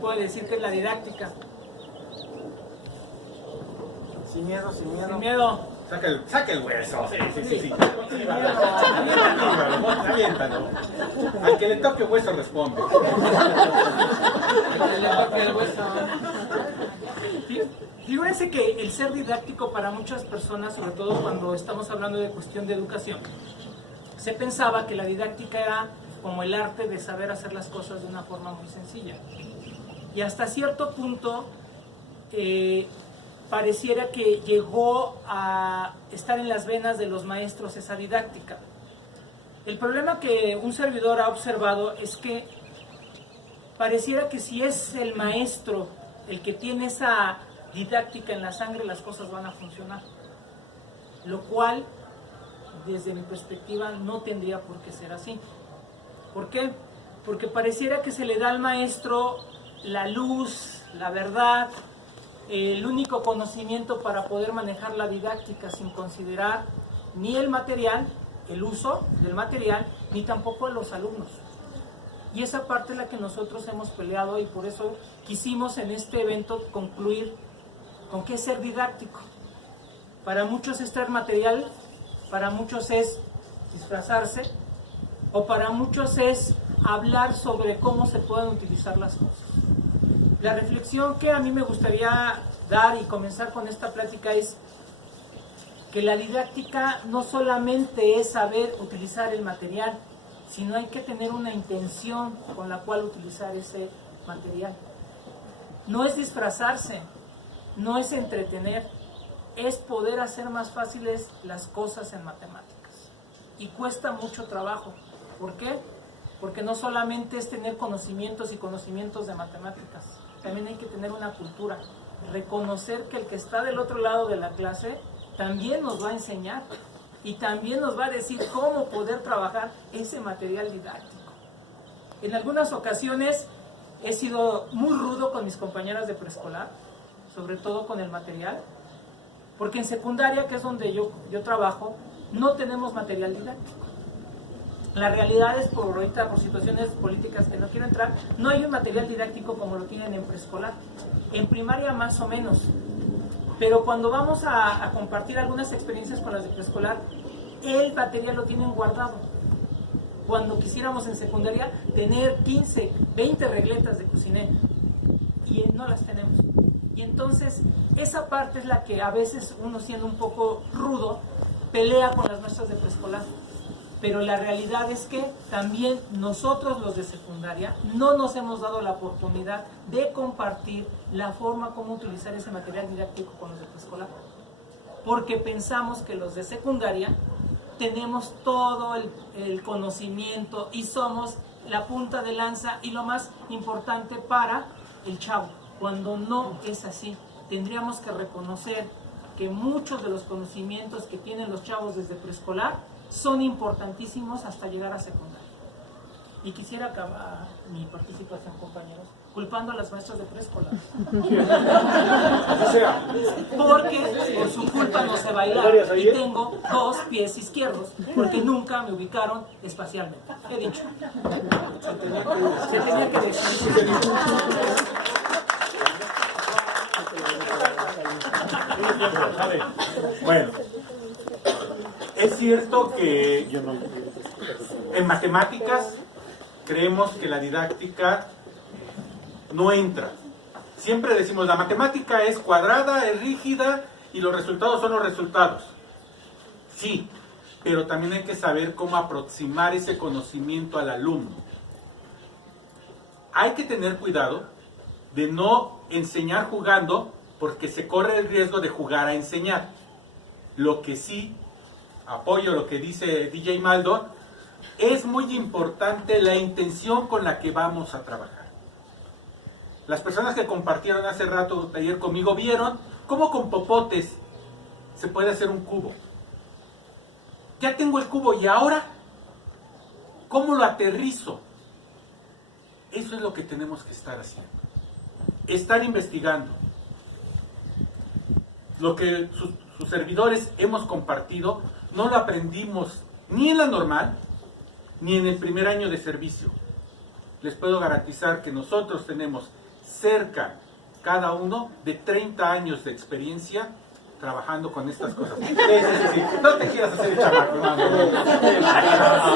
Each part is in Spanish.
puede decir qué es la didáctica? Sin miedo, sin miedo. Sin miedo. Saca el hueso. Sí. Aviéntalo. Al que le toque hueso responde. Le toque el hueso. Fíjense que el ser didáctico para muchas personas, sobre todo cuando estamos hablando de cuestión de educación, se pensaba que la didáctica era como el arte de saber hacer las cosas de una forma muy sencilla. Y hasta cierto punto pareciera que llegó a estar en las venas de los maestros esa didáctica. El problema que un servidor ha observado es que pareciera que si es el maestro el que tiene esa didáctica en la sangre, las cosas van a funcionar. Lo cual, desde mi perspectiva, no tendría por qué ser así. ¿Por qué? Porque pareciera que se le da al maestro la luz, la verdad, el único conocimiento para poder manejar la didáctica sin considerar ni el material, el uso del material, ni tampoco a los alumnos. Y esa parte es la que nosotros hemos peleado y por eso quisimos en este evento concluir con qué es ser didáctico. Para muchos es traer material, para muchos es disfrazarse, o para muchos es hablar sobre cómo se pueden utilizar las cosas. La reflexión que a mí me gustaría dar y comenzar con esta plática es que la didáctica no solamente es saber utilizar el material, sino hay que tener una intención con la cual utilizar ese material. No es disfrazarse, no es entretener, es poder hacer más fáciles las cosas en matemáticas. Y cuesta mucho trabajo. ¿Por qué? Porque no solamente es tener conocimientos y conocimientos de matemáticas, también hay que tener una cultura, reconocer que el que está del otro lado de la clase también nos va a enseñar y también nos va a decir cómo poder trabajar ese material didáctico. En algunas ocasiones he sido muy rudo con mis compañeras de preescolar, sobre todo con el material, porque en secundaria, que es donde yo trabajo, no tenemos material didáctico. La realidad es, por ahorita, por situaciones políticas que no quiero entrar, no hay un material didáctico como lo tienen en preescolar. En primaria más o menos. Pero cuando vamos a compartir algunas experiencias con las de preescolar, el material lo tienen guardado. Cuando quisiéramos en secundaria tener 15, 20 regletas de cociné, y no las tenemos. Y entonces, esa parte es la que a veces uno, siendo un poco rudo, pelea con las maestras de preescolar. Pero la realidad es que también nosotros, los de secundaria, no nos hemos dado la oportunidad de compartir la forma como utilizar ese material didáctico con los de preescolar. Porque pensamos que los de secundaria tenemos todo el conocimiento y somos la punta de lanza y lo más importante para el chavo, cuando no es así. Tendríamos que reconocer que muchos de los conocimientos que tienen los chavos desde preescolar son importantísimos hasta llegar a secundaria. Y quisiera acabar mi participación, compañeros, culpando a las maestras de preescolar. Porque por su culpa no sé bailar y tengo 2 pies izquierdos, porque nunca me ubicaron espacialmente. He dicho. Se tenía que decir. Bueno, es cierto que en matemáticas creemos que la didáctica no entra. Siempre decimos la matemática es cuadrada, es rígida y los resultados son los resultados. Sí, pero también hay que saber cómo aproximar ese conocimiento al alumno. Hay que tener cuidado de no enseñar jugando, porque se corre el riesgo de jugar a enseñar. Lo que sí, apoyo lo que dice DJ Maldo, es muy importante la intención con la que vamos a trabajar. Las personas que compartieron hace rato ayer conmigo vieron cómo con popotes se puede hacer un cubo. Ya tengo el cubo y ahora, ¿cómo lo aterrizo? Eso es lo que tenemos que estar haciendo. Estar investigando. Lo que sus servidores hemos compartido, no lo aprendimos ni en la normal, ni en el primer año de servicio. Les puedo garantizar que nosotros tenemos cerca, cada uno, de 30 años de experiencia trabajando con estas cosas. Sí, sí, sí. No te quieras hacer el chamaco.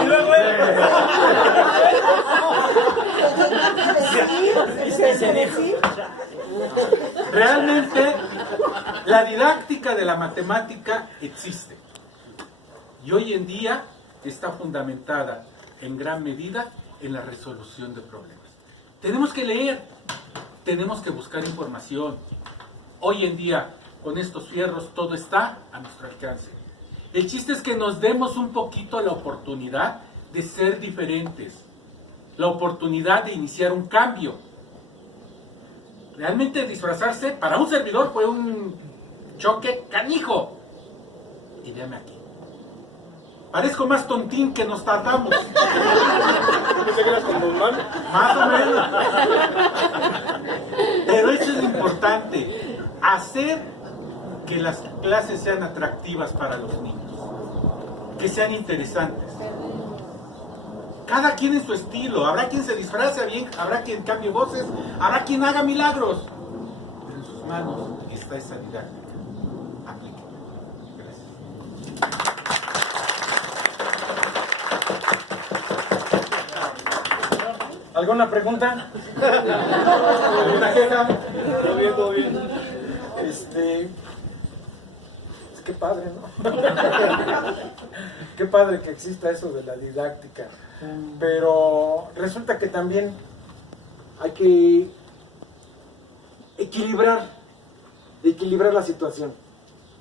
Y luego Realmente, la didáctica de la matemática existe. Y hoy en día está fundamentada en gran medida en la resolución de problemas. Tenemos que leer, tenemos que buscar información. Hoy en día, con estos fierros, todo está a nuestro alcance. El chiste es que nos demos un poquito la oportunidad de ser diferentes, la oportunidad de iniciar un cambio. Realmente disfrazarse para un servidor fue un choque canijo. Y véame aquí. Parezco más tontín que nos tardamos. Más o menos. Pero eso es lo importante. Hacer que las clases sean atractivas para los niños. Que sean interesantes. Cada quien en su estilo. Habrá quien se disfrace bien, habrá quien cambie voces, habrá quien haga milagros. Pero en sus manos está esa didáctica. Aplíquenla. Gracias. ¿Alguna pregunta? ¿Alguna queja? Todo bien, todo bien. Qué padre, ¿no? Qué padre que exista eso de la didáctica. Pero resulta que también hay que equilibrar la situación.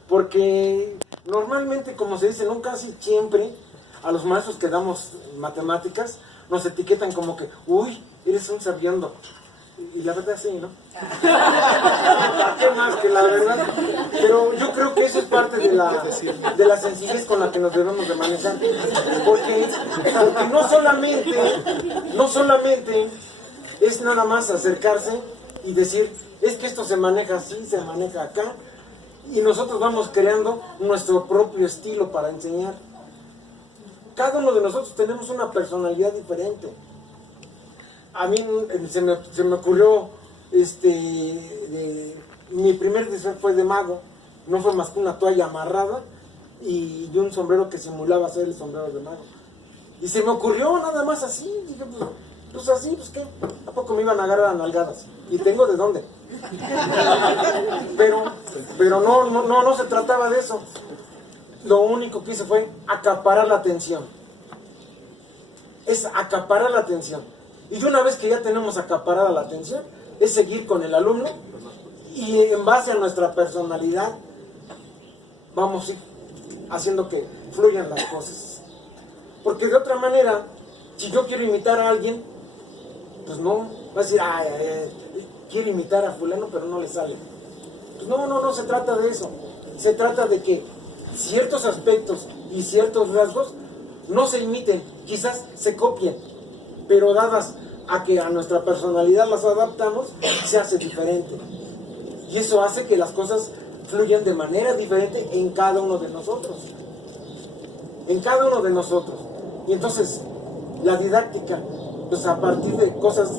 Porque normalmente, como se dice, no casi siempre a los maestros que damos matemáticas nos etiquetan como que, uy, eres un sabiondo. Y la verdad sí, ¿no? ¿Qué más que la verdad? Pero yo creo que eso es parte de la sencillez con la que nos debemos de manejar. Porque no solamente es nada más acercarse y decir, es que esto se maneja así, se maneja acá, y nosotros vamos creando nuestro propio estilo para enseñar. Cada uno de nosotros tenemos una personalidad diferente. A mí se me ocurrió, mi primer disfraz fue de mago, no fue más que una toalla amarrada y un sombrero que simulaba ser el sombrero de mago. Y se me ocurrió nada más así, dije, pues así, pues qué, ¿a poco me iban a agarrar a nalgadas? Y tengo de dónde. Pero no se trataba de eso. Lo único que hice fue acaparar la atención. Es acaparar la atención. Y una vez que ya tenemos acaparada la atención, es seguir con el alumno y en base a nuestra personalidad vamos a ir haciendo que fluyan las cosas. Porque de otra manera, si yo quiero imitar a alguien, pues no, va a decir, quiero imitar a fulano pero no le sale. Pues no se trata de eso. Se trata de que ciertos aspectos y ciertos rasgos no se imiten, quizás se copien, pero dadas a que a nuestra personalidad las adaptamos, se hace diferente. Y eso hace que las cosas fluyan de manera diferente en cada uno de nosotros. En cada uno de nosotros. Y entonces, la didáctica, pues a partir de cosas,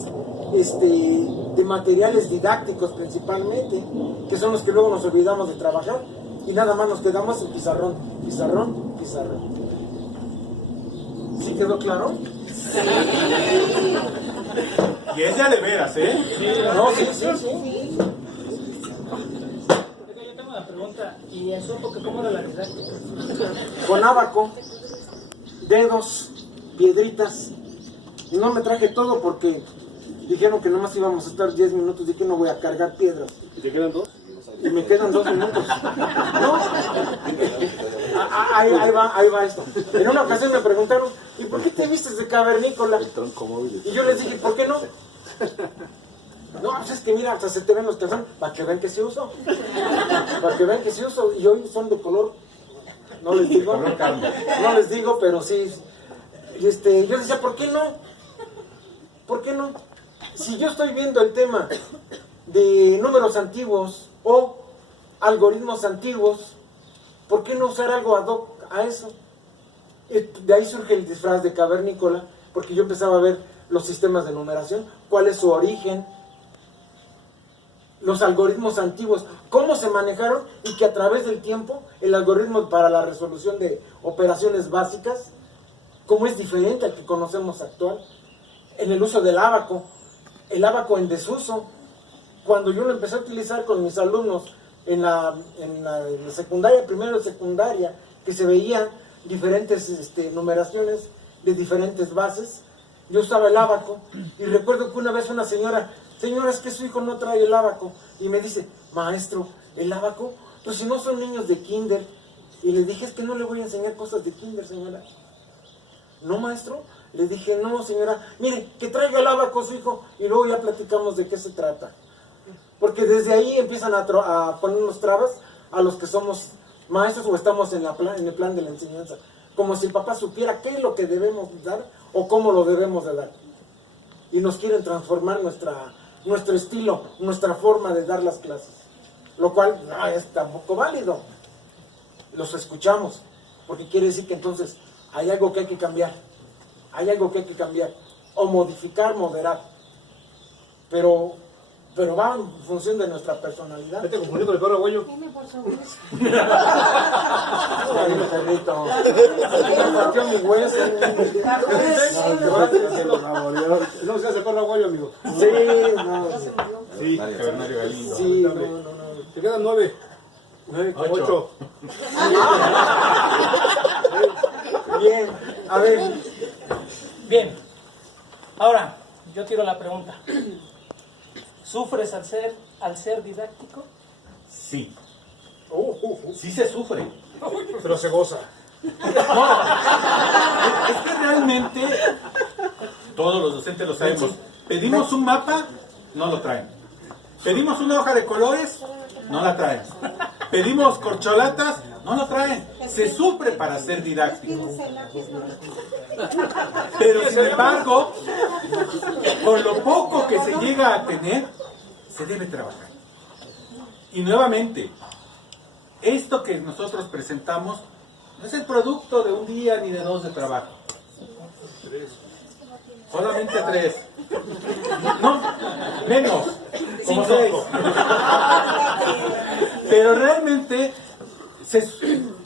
de materiales didácticos principalmente, que son los que luego nos olvidamos de trabajar, y nada más nos quedamos en pizarrón. ¿Sí quedó claro? Sí. Y es de veras, ¿eh? Sí. No, sí. Yo tengo una pregunta, y eso porque ¿cómo era la didáctica? Con ábaco, dedos, piedritas. Y no me traje todo porque dijeron que nomás íbamos a estar 10 minutos. Dije, no voy a cargar piedras. ¿Y te quedan 2? Y me quedan 2 minutos. No. Ahí va esto. En una ocasión me preguntaron, ¿y por qué te vistes de cavernícola? Y yo les dije, ¿por qué no? No, pues es que mira, hasta se te ven los calzones, para que vean que sí uso. Y hoy son de color, no les digo, pero sí. Yo decía, ¿por qué no? ¿Por qué no? Si yo estoy viendo el tema de números antiguos o algoritmos antiguos, ¿por qué no usar algo ad hoc a eso? De ahí surge el disfraz de cavernícola, porque yo empezaba a ver los sistemas de numeración, cuál es su origen, los algoritmos antiguos, cómo se manejaron y que a través del tiempo el algoritmo para la resolución de operaciones básicas, cómo es diferente al que conocemos actual. En el uso del ábaco, el ábaco en desuso, cuando yo lo empecé a utilizar con mis alumnos en la secundaria, primero de secundaria, que se veían diferentes numeraciones de diferentes bases, yo usaba el ábaco y recuerdo que una vez una señora, es que su hijo no trae el ábaco, y me dice, maestro, ¿el ábaco? Pues si no son niños de kinder. Y le dije, es que no le voy a enseñar cosas de kinder, señora. No, maestro. Le dije, no, señora, mire, que traiga el ábaco su hijo y luego ya platicamos de qué se trata. Porque desde ahí empiezan a ponernos trabas a los que somos maestros o estamos en el plan de la enseñanza. Como si el papá supiera qué es lo que debemos dar o cómo lo debemos de dar. Y nos quieren transformar nuestro estilo, nuestra forma de dar las clases. Lo cual no es tampoco válido. Los escuchamos, porque quiere decir que entonces hay algo que hay que cambiar. Hay algo que hay que cambiar. O modificar, moderar. Pero va en función de nuestra personalidad. ¿Te confundí con el perro abuelo? Dime, por favor. Ay, perrito. Me partió mi hueso. No se hace perro abuelo, amigo. Sí, no. Sí, Cavernario Galindo. Sí, no. Te quedan 9. 8. Bien, a ver. Bien, ahora yo tiro la pregunta. ¿Sufres al ser didáctico? Sí. Sí se sufre. Pero se goza. No, es que realmente todos los docentes lo sabemos. Pedimos un mapa, no lo traen. Pedimos una hoja de colores, no la traen. Pedimos corcholatas, no lo traen. Se sufre para ser didáctico. Pero sin embargo, con lo poco que se llega a tener, se debe trabajar. Y nuevamente, esto que nosotros presentamos no es el producto de un día ni de 2 de trabajo. Solamente 3. No, menos, como 6. Pero realmente,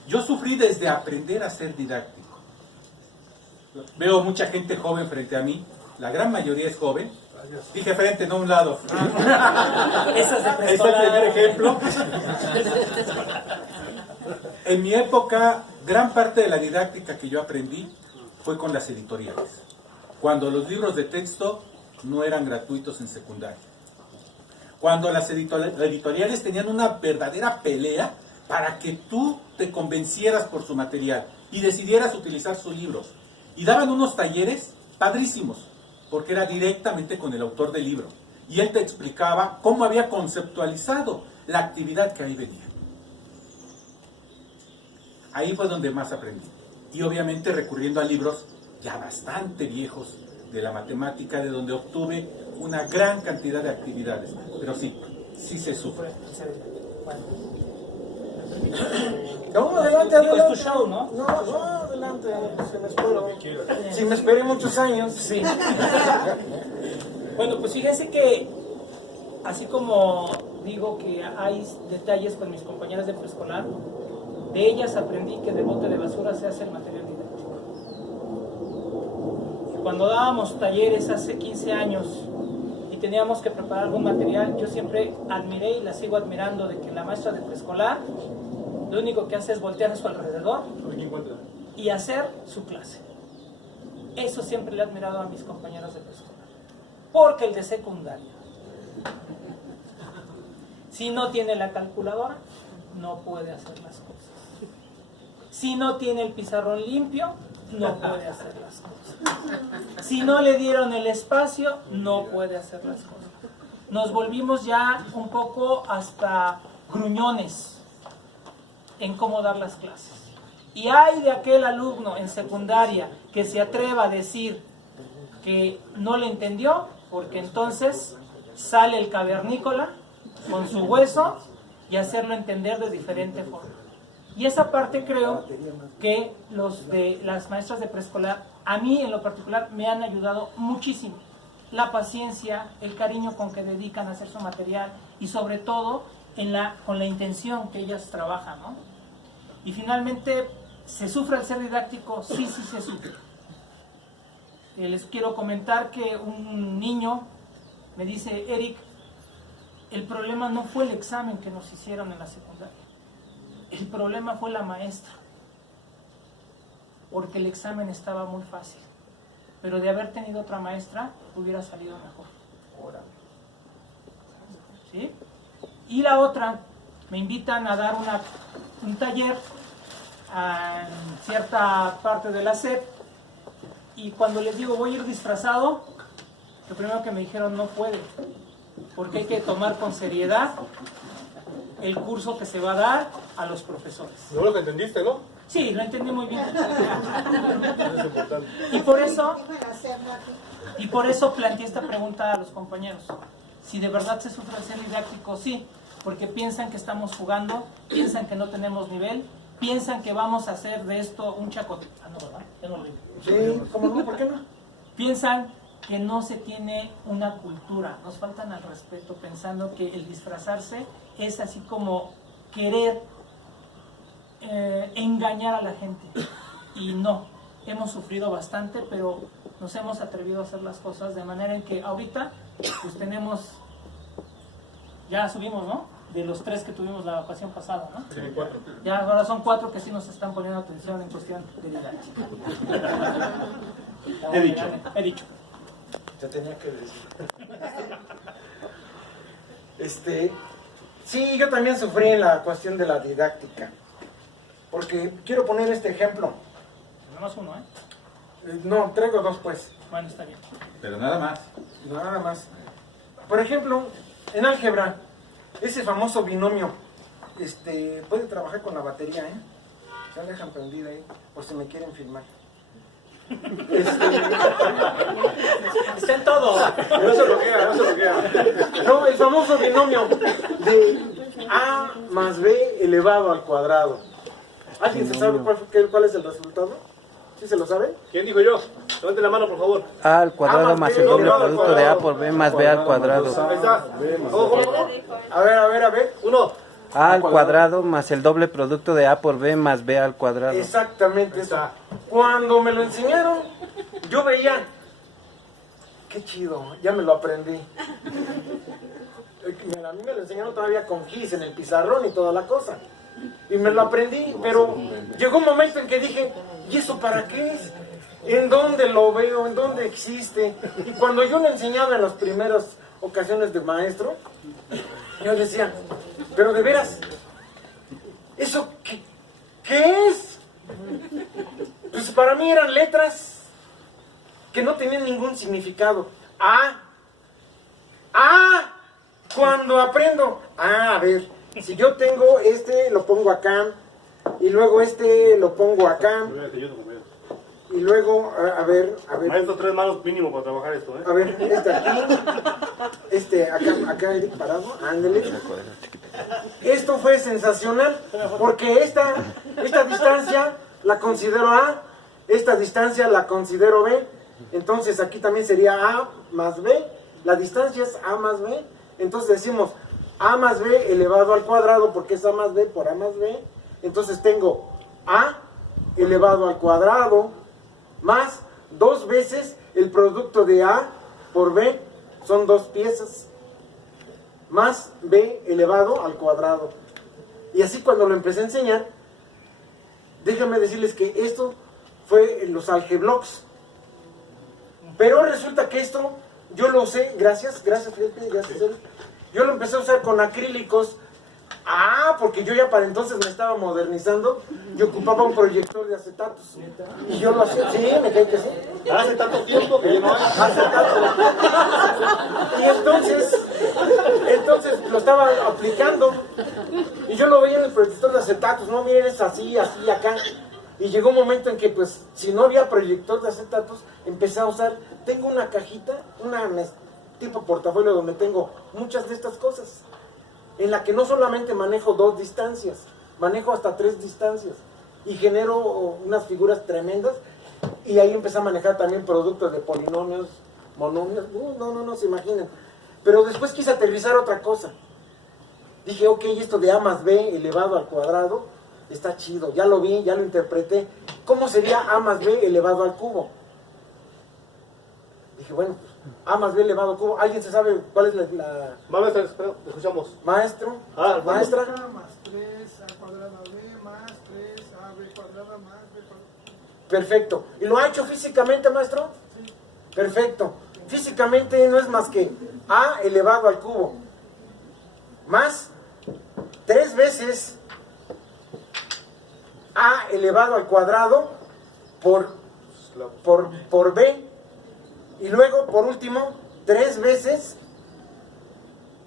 yo sufrí desde aprender a ser didáctico. Veo mucha gente joven frente a mí, la gran mayoría es joven. Dije frente, no a un lado. Esa es de Este es el primer ejemplo. En mi época, gran parte de la didáctica que yo aprendí fue con las editoriales. Cuando los libros de texto no eran gratuitos en secundaria. Cuando las editoriales tenían una verdadera pelea para que tú te convencieras por su material y decidieras utilizar sus libros. Y daban unos talleres padrísimos, porque era directamente con el autor del libro. Y él te explicaba cómo había conceptualizado la actividad que ahí venía. Ahí fue donde más aprendí. Y obviamente recurriendo a libros ya bastante viejos de la matemática, de donde obtuve una gran cantidad de actividades. Pero sí se sufre. No, adelante, Digo, es tu adelante. show, ¿no? No, adelante. Se me espero. Si me esperé muchos años. Sí. Bueno, pues fíjense que, así como digo que hay detalles con mis compañeras de preescolar, de ellas aprendí que del bote de basura se hace el material didáctico. Cuando dábamos talleres hace 15 años y teníamos que preparar algún material, yo siempre admiré y la sigo admirando de que la maestra de preescolar lo único que hace es voltear a su alrededor y hacer su clase. Eso siempre le he admirado a mis compañeros de preescolar. Porque el de secundaria, si no tiene la calculadora, no puede hacer las cosas. Si no tiene el pizarrón limpio, no puede hacer las cosas. Si no le dieron el espacio, no puede hacer las cosas. Nos volvimos ya un poco hasta gruñones en cómo dar las clases. Y hay de aquel alumno en secundaria que se atreva a decir que no le entendió, porque entonces sale el cavernícola con su hueso y hacerlo entender de diferente forma. Y esa parte creo que los de las maestras de preescolar, a mí en lo particular, me han ayudado muchísimo. la paciencia, el cariño con que dedican a hacer su material y sobre todo con la intención que ellas trabajan, ¿no? Y finalmente, ¿se sufre al ser didáctico? Sí, sí se sufre. Les quiero comentar que un niño me dice, Eric, el problema no fue el examen que nos hicieron en la secundaria, el problema fue la maestra, porque el examen estaba muy fácil, pero de haber tenido otra maestra hubiera salido mejor. ¿Sí? Y la otra, me invitan a dar un taller en cierta parte de la SEP, y cuando les digo voy a ir disfrazado, lo primero que me dijeron, no puede, porque hay que tomar con seriedad el curso que se va a dar a los profesores. No lo que entendiste, ¿no? Sí, lo entendí muy bien. Eso es importante. Y por eso planteé esta pregunta a los compañeros. Si de verdad se sufre al ser didáctico, sí, porque piensan que estamos jugando, piensan que no tenemos nivel, piensan que vamos a hacer de esto un chacote. Ah, no, ¿verdad? Ya no lo digo. Sí, ¿cómo no? ¿Por qué no? Piensan que no se tiene una cultura, nos faltan al respeto, pensando que el disfrazarse es así como querer engañar a la gente. Y no, hemos sufrido bastante, pero nos hemos atrevido a hacer las cosas de manera en que ahorita pues tenemos, ya subimos, ¿no? De los 3 que tuvimos la ocasión pasada, ¿no? Sí, 4. Ya ahora son 4 que sí nos están poniendo atención en cuestión de didáctica. He dicho. He dicho. Te tenía que decir. Sí, yo también sufrí en la cuestión de la didáctica. Porque quiero poner este ejemplo. Nada más uno, ¿eh? No, traigo 2 pues. Bueno, está bien. Pero nada más. Nada más. Por ejemplo, en álgebra, ese famoso binomio, puede trabajar con la batería, ¿eh? Ya la dejan prendida ahí, por si me quieren filmar. Está en todo. No se bloquea, no se bloquea. No, el famoso binomio de A más B elevado al cuadrado. ¿Alguien se sabe cuál es el resultado? ¿Sí se lo sabe? ¿Quién dijo yo? Levanten la mano, por favor. A al cuadrado más el doble producto de A por B más B al cuadrado. Ahí está. Ojo. A ver. 1. A al cuadrado más el doble producto de A por B más B al cuadrado. Exactamente eso. Cuando me lo enseñaron, yo veía, qué chido, ya me lo aprendí. A mí me lo enseñaron todavía con gis en el pizarrón y toda la cosa. Y me lo aprendí, pero llegó un momento en que dije, ¿y eso para qué es? ¿En dónde lo veo? ¿En dónde existe? Y cuando yo le enseñaba en las primeras ocasiones de maestro, yo decía, pero de veras, ¿eso qué es? Pues para mí eran letras que no tenían ningún significado. Cuando aprendo, a ver, si yo tengo lo pongo acá, y luego lo pongo acá, y luego, a ver. Maestro, 3 manos mínimo para trabajar esto, ¿eh? A ver, aquí, acá, Eric parado, ándele. Esto fue sensacional, porque esta distancia la considero A, esta distancia la considero B, entonces aquí también sería A más B, la distancia es A más B, entonces decimos A más B elevado al cuadrado, porque es A más B por A más B, entonces tengo A elevado al cuadrado, más 2 veces el producto de A por B, son 2 piezas, más B elevado al cuadrado. Y así cuando lo empecé a enseñar, déjenme decirles que esto fue en los algeblocks. Pero resulta que esto, yo lo usé, gracias Felipe, gracias. Yo lo empecé a usar con acrílicos. Porque yo ya para entonces me estaba modernizando. Yo ocupaba un proyector de acetatos. Y yo lo hacía, sí, me cae que sí. Hace tanto tiempo que yo no Hace tanto. Y entonces lo estaba aplicando. Y yo lo veía en el proyector de acetatos. No, miren, es así, acá. Y llegó un momento en que, pues, si no había proyector de acetatos, empecé a usar. Tengo una cajita, tipo portafolio donde tengo muchas de estas cosas, en la que no solamente manejo 2 distancias, manejo hasta 3 distancias y genero unas figuras tremendas, y ahí empecé a manejar también productos de polinomios, monomios, no se imaginan. Pero después quise aterrizar otra cosa. Dije, ok, esto de A más B elevado al cuadrado está chido, ya lo vi, ya lo interpreté. ¿Cómo sería A más B elevado al cubo? Dije, bueno, A más B elevado al cubo. ¿Alguien se sabe cuál es la... Maestro, espera, te escuchamos. Maestro? Maestra. ¿Maestra? Más 3a cuadrada b más 3ab cuadrada más b cuadrada. Perfecto. ¿Y lo ha hecho físicamente, maestro? Sí. Perfecto. Físicamente no es más que A elevado al cubo más 3 veces A elevado al cuadrado por B, y luego por último 3 veces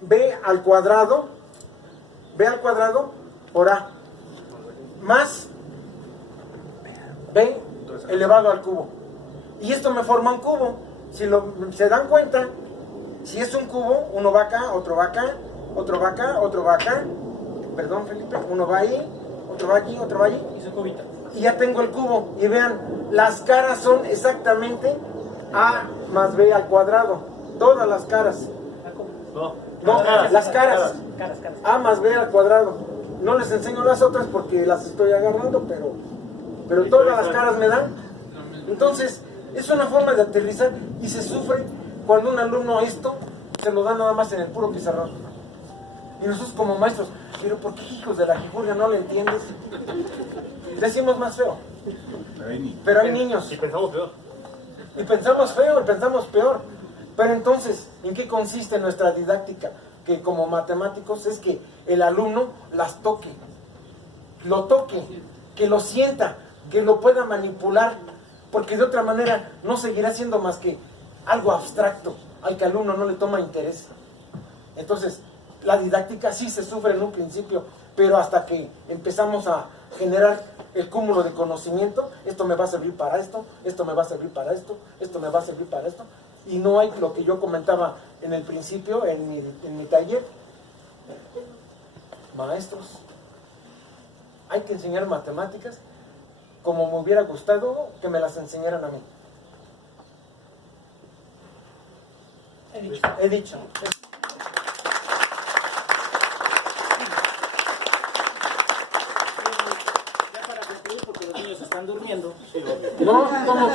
B al cuadrado por A más B elevado al cubo. Y esto me forma un cubo. Si se dan cuenta, si es un cubo, uno va acá, otro va acá, otro va acá, otro va acá. Perdón, Felipe, uno va ahí, otro va aquí, otro va allí. Y su cubito. Y ya tengo el cubo. Y vean, las caras son exactamente A más B al cuadrado. Todas las caras. No. No, las caras. Caras. A más B al cuadrado. No les enseño las otras porque las estoy agarrando, pero todas las caras me dan. Entonces, es una forma de aterrizar y se sufre cuando un alumno esto se lo da nada más en el puro pizarrón. Y nosotros como maestros, pero ¿por qué hijos de la jijurria no le entiendes? Decimos más feo. Pero hay niños. Y pensamos peor. Y pensamos feo y pensamos peor. Pero entonces, ¿en qué consiste nuestra didáctica? Que como matemáticos es que el alumno las toque, lo toque, que lo sienta, que lo pueda manipular, porque de otra manera no seguirá siendo más que algo abstracto, al que al alumno no le toma interés. Entonces, la didáctica sí se sufre en un principio, pero hasta que empezamos a generar el cúmulo de conocimiento, esto me va a servir para esto, esto me va a servir para esto, esto me va a servir para esto, y no hay lo que yo comentaba en el principio, en mi taller. Maestros, hay que enseñar matemáticas como me hubiera gustado que me las enseñaran a mí. He dicho. Ya para concluir, porque los niños están durmiendo. No, ¿cómo?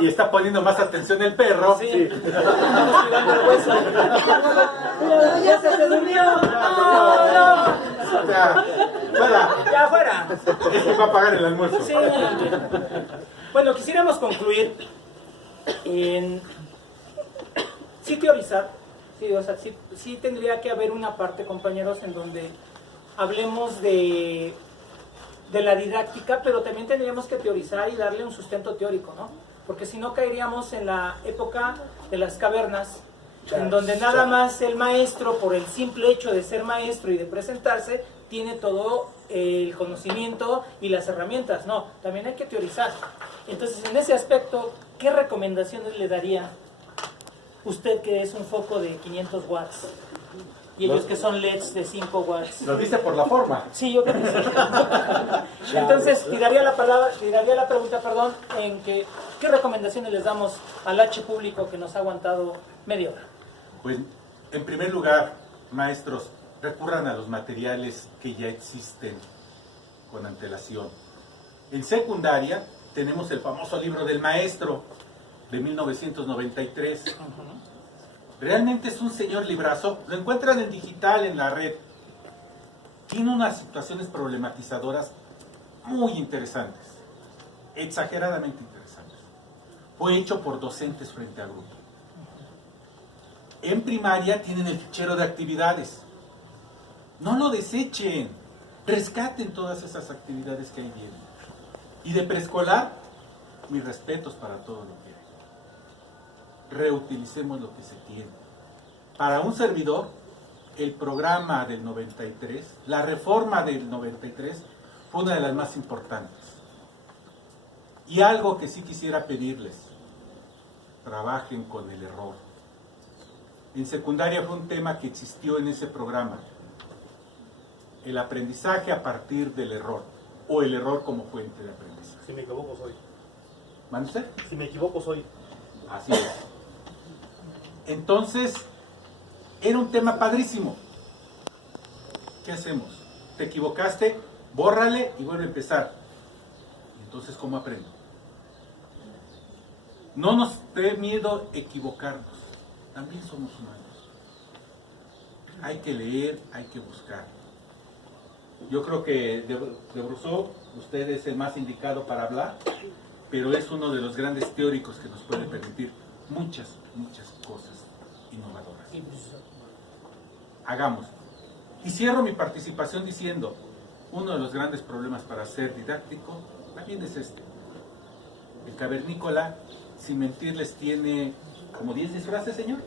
Y está poniendo más atención el perro. Sí. Estamos tirando el hueso. ¡Ya se durmió! O sea, fuera. ¡Ya fuera! Es que va a pagar el almuerzo. Sí. Bueno, quisiéramos concluir en sí teorizar. Sí, o sea, sí tendría que haber una parte, compañeros, en donde hablemos de la didáctica, pero también tendríamos que teorizar y darle un sustento teórico, ¿no? Porque si no caeríamos en la época de las cavernas, en donde nada más el maestro, por el simple hecho de ser maestro y de presentarse, tiene todo el conocimiento y las herramientas. No, también hay que teorizar. Entonces, en ese aspecto, ¿qué recomendaciones le daría usted, que es un foco de 500 watts? Y ellos que son LEDs de 5 watts. Lo dice por la forma. Sí, yo creo que sí. Entonces, tiraría la pregunta, en que, ¿qué recomendaciones les damos al H público que nos ha aguantado media hora? Pues, en primer lugar, maestros, recurran a los materiales que ya existen con antelación. En secundaria, tenemos el famoso libro del maestro de 1993. Realmente es un señor librazo. Lo encuentran en digital, en la red. Tiene unas situaciones problematizadoras muy interesantes, exageradamente interesantes. Fue hecho por docentes frente a grupo. En primaria tienen el fichero de actividades. No lo desechen, rescaten todas esas actividades que ahí vienen. Y de preescolar, mis respetos para todo lo que hay. Reutilicemos lo que se tiene. Para un servidor, el programa del 93, la reforma del 93, fue una de las más importantes. Y algo que sí quisiera pedirles, trabajen con el error. En secundaria fue un tema que existió en ese programa. El aprendizaje a partir del error, o el error como fuente de aprendizaje. Si me equivoco soy. ¿Mande usted? Si me equivoco soy. Así es. Entonces, era un tema padrísimo. ¿Qué hacemos? Te equivocaste, bórrale y vuelve a empezar. Entonces, ¿cómo aprendo? No nos dé miedo equivocarnos. También somos humanos. Hay que leer, hay que buscar. Yo creo que de Rousseau, usted es el más indicado para hablar, pero es uno de los grandes teóricos que nos puede permitir muchas cosas innovadoras. Hagamos. Y cierro mi participación diciendo, uno de los grandes problemas para ser didáctico también es este. El cavernícola, sin mentirles, tiene como 10 disfraces, señor.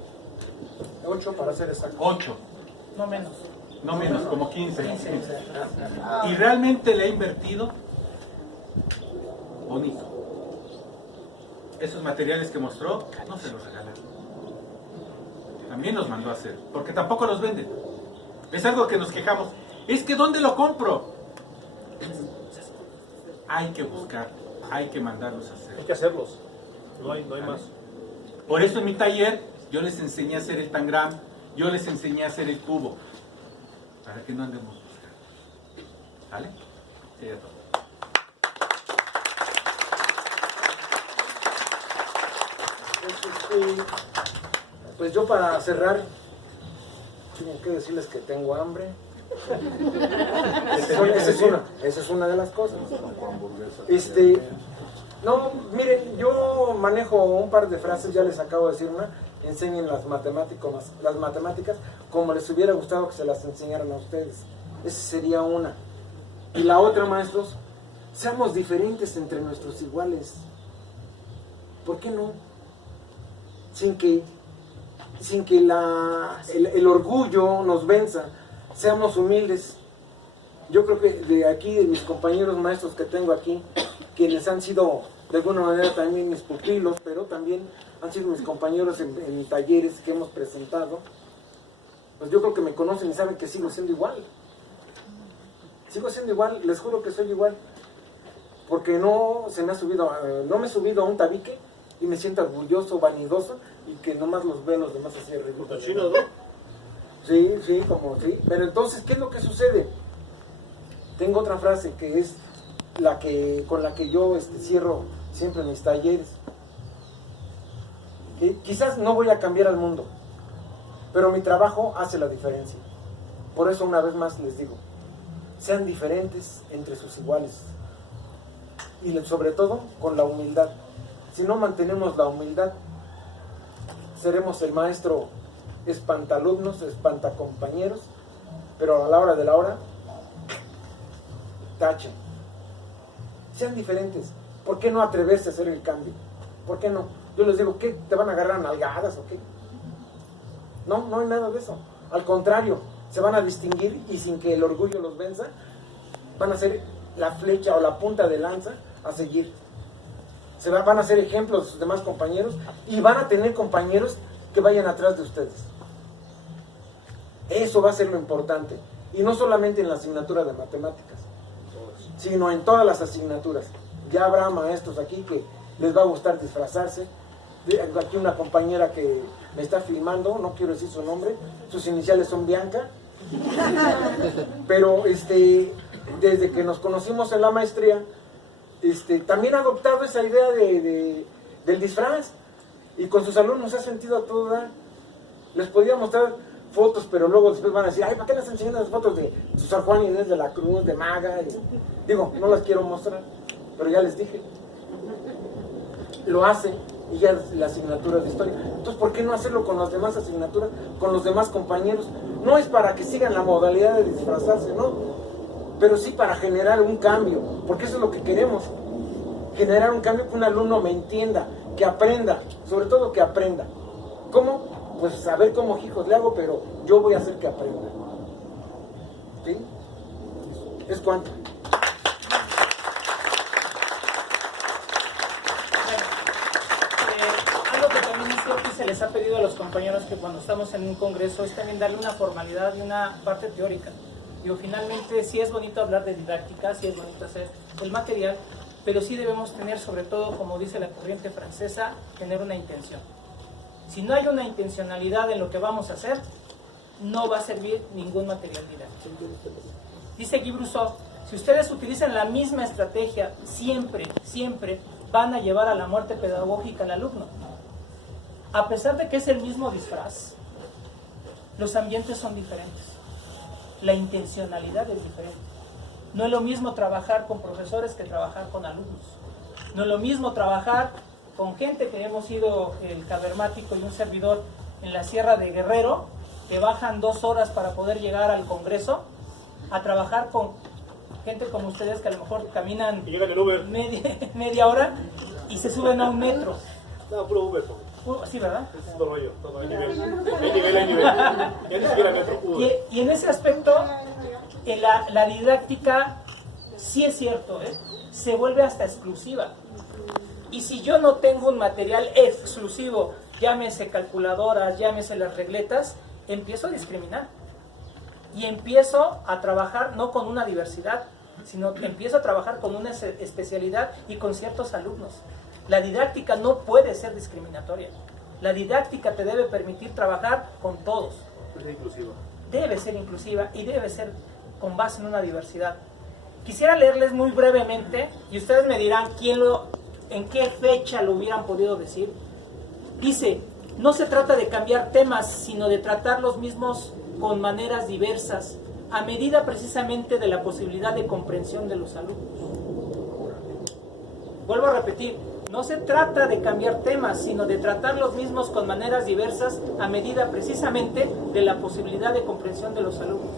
8 para ser exacto. 8. No menos. No menos, como 15. 15. Y realmente le ha invertido bonito. Esos materiales que mostró, no se los regalaron. También los mandó a hacer, porque tampoco los venden. Es algo que nos quejamos. Es que ¿dónde lo compro? Hay que buscar, hay que mandarlos a hacer. Hay que hacerlos. No hay más. Por eso en mi taller yo les enseñé a hacer el tangram, yo les enseñé a hacer el cubo, para que no andemos buscando. ¿Vale? Sería todo. Pues yo para cerrar, tengo que decirles que tengo hambre. Esa es una de las cosas. No, miren, yo manejo un par de frases, ya les acabo de decir una. Enseñen las matemáticas como les hubiera gustado que se las enseñaran a ustedes. Esa sería una. Y la otra, maestros, seamos diferentes entre nuestros iguales. ¿Por qué no? Sin que el orgullo nos venza, seamos humildes. Yo creo que de aquí, de mis compañeros maestros que tengo aquí, quienes han sido de alguna manera también mis pupilos, pero también han sido mis compañeros en talleres que hemos presentado, pues yo creo que me conocen y saben que sigo siendo igual. Sigo siendo igual, les juro que soy igual, porque no me he subido a un tabique y me siento orgulloso, vanidoso, y que nomás los veo los demás así arriba. Chinos, ¿no? Sí, pero entonces, ¿qué es lo que sucede? Tengo otra frase que es con la que yo cierro siempre mis talleres. Que quizás no voy a cambiar al mundo, pero mi trabajo hace la diferencia. Por eso una vez más les digo, sean diferentes entre sus iguales. Y sobre todo con la humildad. Si no mantenemos la humildad, seremos el maestro espantalumnos, espantacompañeros, pero a la hora de la hora, tachen. Sean diferentes. ¿Por qué no atreverse a hacer el cambio? ¿Por qué no? Yo les digo, ¿qué? ¿Te van a agarrar nalgadas o qué? No hay nada de eso. Al contrario, se van a distinguir y sin que el orgullo los venza, van a ser la flecha o la punta de lanza a seguir. Van a ser ejemplos de sus demás compañeros y van a tener compañeros que vayan atrás de ustedes. Eso va a ser lo importante. Y no solamente en la asignatura de matemáticas, sino en todas las asignaturas. Ya habrá maestros aquí que les va a gustar disfrazarse. Aquí una compañera que me está filmando, no quiero decir su nombre, sus iniciales son Bianca. Pero desde que nos conocimos en la maestría, también ha adoptado esa idea del disfraz. Y con sus alumnos se ha sentido a todo dar. Les podía mostrar fotos, pero luego después van a decir, ay, ¿para qué les enseñan las fotos de San Juan Inés de la Cruz, de Maga? Digo, no las quiero mostrar, pero ya les dije. Lo hacen y ya es la asignatura de historia. Entonces, ¿por qué no hacerlo con las demás asignaturas, con los demás compañeros? No es para que sigan la modalidad de disfrazarse, no, pero sí para generar un cambio, porque eso es lo que queremos. Generar un cambio, que un alumno me entienda, que aprenda, sobre todo que aprenda. ¿Cómo? Pues saber cómo hijos le hago, pero yo voy a hacer que aprenda. ¿Sí? Es cuanto. Algo que también es cierto y se les ha pedido a los compañeros que cuando estamos en un congreso es también darle una formalidad y una parte teórica. Digo, finalmente sí es bonito hablar de didáctica, sí es bonito hacer el material, pero sí debemos tener, sobre todo, como dice la corriente francesa, tener una intención. Si no hay una intencionalidad en lo que vamos a hacer, no va a servir ningún material didáctico. Dice Guy Brousseau, si ustedes utilizan la misma estrategia, siempre van a llevar a la muerte pedagógica al alumno. A pesar de que es el mismo disfraz, los ambientes son diferentes. La intencionalidad es diferente. No es lo mismo trabajar con profesores que trabajar con alumnos. No es lo mismo trabajar con gente que hemos ido, el cavermático y un servidor, en la Sierra de Guerrero, que bajan 2 horas para poder llegar al Congreso, a trabajar con gente como ustedes que a lo mejor caminan Y llegan en Uber. media hora y se suben a un metro. No, puro Uber. Sí, ¿verdad? Es todo rollo. Todo hay nivel. Hay nivel. Ya ni siquiera metro. Uber. Y en ese aspecto, la didáctica, sí es cierto, se vuelve hasta exclusiva. Y si yo no tengo un material exclusivo, llámese calculadoras, llámese las regletas, empiezo a discriminar. Y empiezo a trabajar no con una diversidad, sino que empiezo a trabajar con una especialidad y con ciertos alumnos. La didáctica no puede ser discriminatoria. La didáctica te debe permitir trabajar con todos. Es inclusivo. Debe ser inclusiva y debe ser con base en una diversidad. Quisiera leerles muy brevemente, y ustedes me dirán en qué fecha lo hubieran podido decir. Dice, no se trata de cambiar temas, sino de tratar los mismos con maneras diversas, a medida precisamente de la posibilidad de comprensión de los alumnos. Vuelvo a repetir, no se trata de cambiar temas, sino de tratar los mismos con maneras diversas, a medida precisamente de la posibilidad de comprensión de los alumnos.